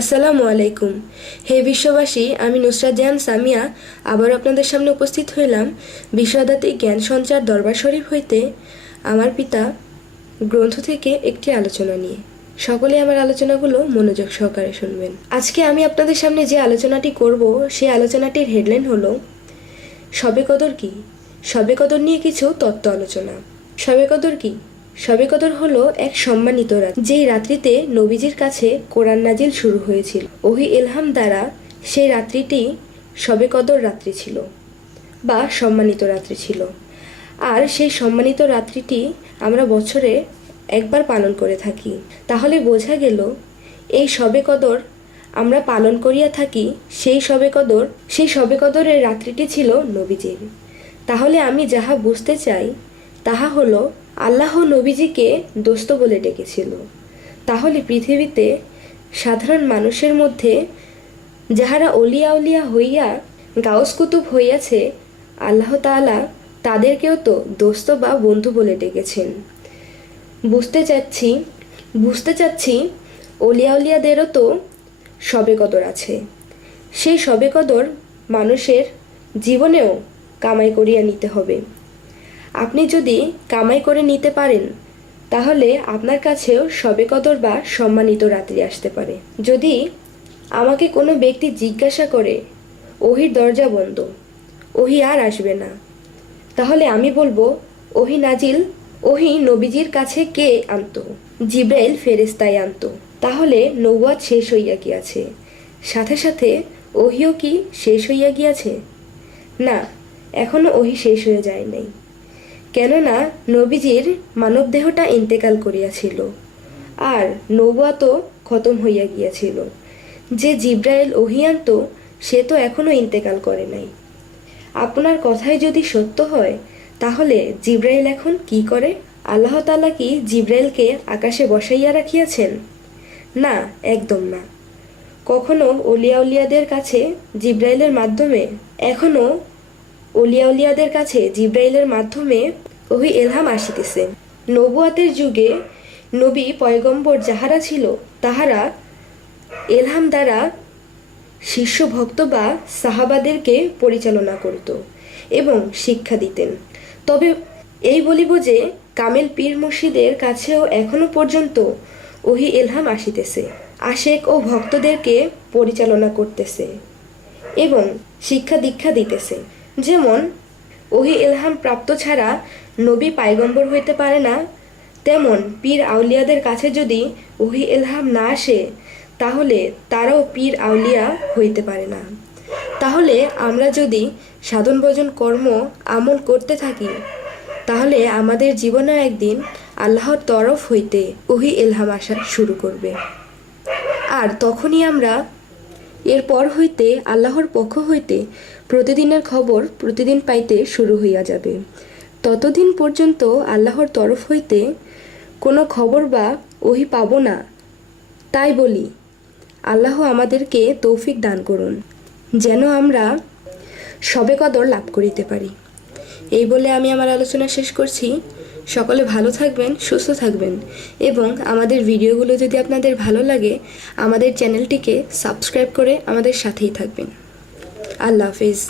আসসালামু আলাইকুম। হে বিশ্ববাসী, আমি নুসরাত জাহান সামিয়া আবার আপনাদের সামনে উপস্থিত হইলাম বিশ্বদাত্রী জ্ঞান সঞ্চার দরবার শরীফ হইতে আমার পিতা গ্রন্থ থেকে একটি আলোচনা নিয়ে। সকলে আমার আলোচনাগুলো মনোযোগ সহকারে শুনবেন। আজকে আমি আপনাদের সামনে যে আলোচনাটি করব সেই আলোচনাটির হেডলাইন হলো শবে কদর কি। শবে কদর নিয়ে কিছু তত্ত্ব আলোচনা। শবে কদর কি? শবে কদর হলো এক সম্মানিত রাত, যেই রাত্রিতে নবীজির কাছে কোরআন নাজিল শুরু হয়েছিল। ওহি ইলহাম দ্বারা সেই রাত্রিটি শবে কদর রাত্রি ছিল বা সম্মানিত রাত্রি ছিল। আর সেই সম্মানিত রাত্রিটি আমরা বছরে একবার পালন করে থাকি। তাহলে বোঝা গেল এই শবে কদর আমরা পালন করিয়া থাকি, সেই শবে কদরের রাত্রিটি ছিল নবীজির। তাহলে আমি যাহা বুঝতে চাই তাহা হলো আল্লাহ নবীজিকে দোস্ত বলে ডেকেছিল। তাহলে পৃথিবীতে সাধারণ মানুষের মধ্যে যাহারা অলিয়া উলিয়া হইয়া গাউস কুতুব হইয়াছে, আল্লাহ তাআলা তাদেরকেও তো দোস্ত বা বন্ধু বলে ডেকেছেন। বুঝতে চাচ্ছি অলিয়া উলিয়াদেরও তো শবে কদর আছে। সেই শবে কদর মানুষের জীবনেও কামাই করিয়া নিতে হবে। আপনি যদি কামাই করে নিতে পারেন তাহলে আপনার কাছেও শবে কদর বা সম্মানিত রাত্রি আসতে পারে। যদি আমাকে কোনো ব্যক্তি জিজ্ঞাসা করে ওহির দরজা বন্ধ, ওহি আর আসবে না, তাহলে আমি বলবো ওহি নবীজির কাছে কে আনতো? জিব্রাইল ফেরেশতাই আনতো। তাহলে নবুয়াত শেষ হইয়া গিয়াছে, সাথে সাথে ওহিও কি শেষ হইয়া গিয়াছে? না, এখনো ওহি শেষ হয়ে যায় নাই। কেননা নবীজির মানবদেহটা ইন্তেকাল করিয়াছিল আর নবুয়াতও খতম হইয়া গিয়াছিল। যে জিব্রাইল ওহি আনতো সে তো এখনো ইন্তেকাল করে নাই। আপনার কথাই যদি সত্য হয় তাহলে জিব্রাইল এখন কি করে? আল্লাহ তাআলা কি জিব্রাইলকে আকাশে বসাইয়া রাখিয়াছেন? না, একদম না। কখনো অলিয়া উলিয়াদের কাছে জিব্রাইলের মাধ্যমে ওহি ইলহাম আসিতেছে। নবুয়াতের যুগে নবী পয়গম্বর যাহারা ছিল তাহারা ইলহাম দ্বারা শিষ্য ভক্ত বা সাহাবাদেরকে পরিচালনা করত এবং শিক্ষা দিতেন। তবে এই বলিব যে কামেল পীর মুর্শিদের কাছেও এখনো পর্যন্ত ওহি ইলহাম আসিতেছে, আশেক ও ভক্তদেরকে পরিচালনা করতেছে এবং শিক্ষা দীক্ষা দিতেছে। যেমন ওহি ইলহাম প্রাপ্ত ছাড়া নবী পায়গম্বর হইতে পারে না, তেমন পীর আউলিয়াদের কাছে যদি ওহি ইলহাম না আসে তাহলে তারাও পীর আউলিয়া হইতে পারে না। তাহলে আমরা যদি সাধন ভজন কর্ম আমল করতে থাকি তাহলে আমাদের জীবনে একদিন আল্লাহর তরফ হইতে ওহি ইলহাম আসা শুরু করবে। আর তখনই আমরা এরপর হইতে আল্লাহর পক্ষ হইতে প্রতিদিনের খবর প্রতিদিন পাইতে শুরু হইয়া যাবে। ততদিন পর্যন্ত আল্লাহর তরফ হইতে কোনো খবর বা ওহি পাব না। তাই বলি, আল্লাহ আমাদেরকে তৌফিক দান করুন যেন আমরা শবে কদর লাভ করিতে পারি। এই বলে আমি আমার আলোচনা শেষ করছি। সকলে ভালো থাকবেন, সুস্থ থাকবেন এবং আমাদের ভিডিওগুলো যদি আপনাদের ভালো লাগে আমাদের চ্যানেলটিকে সাবস্ক্রাইব করে আমাদের সাথেই থাকবেন। আল্লাহ হাফেজ।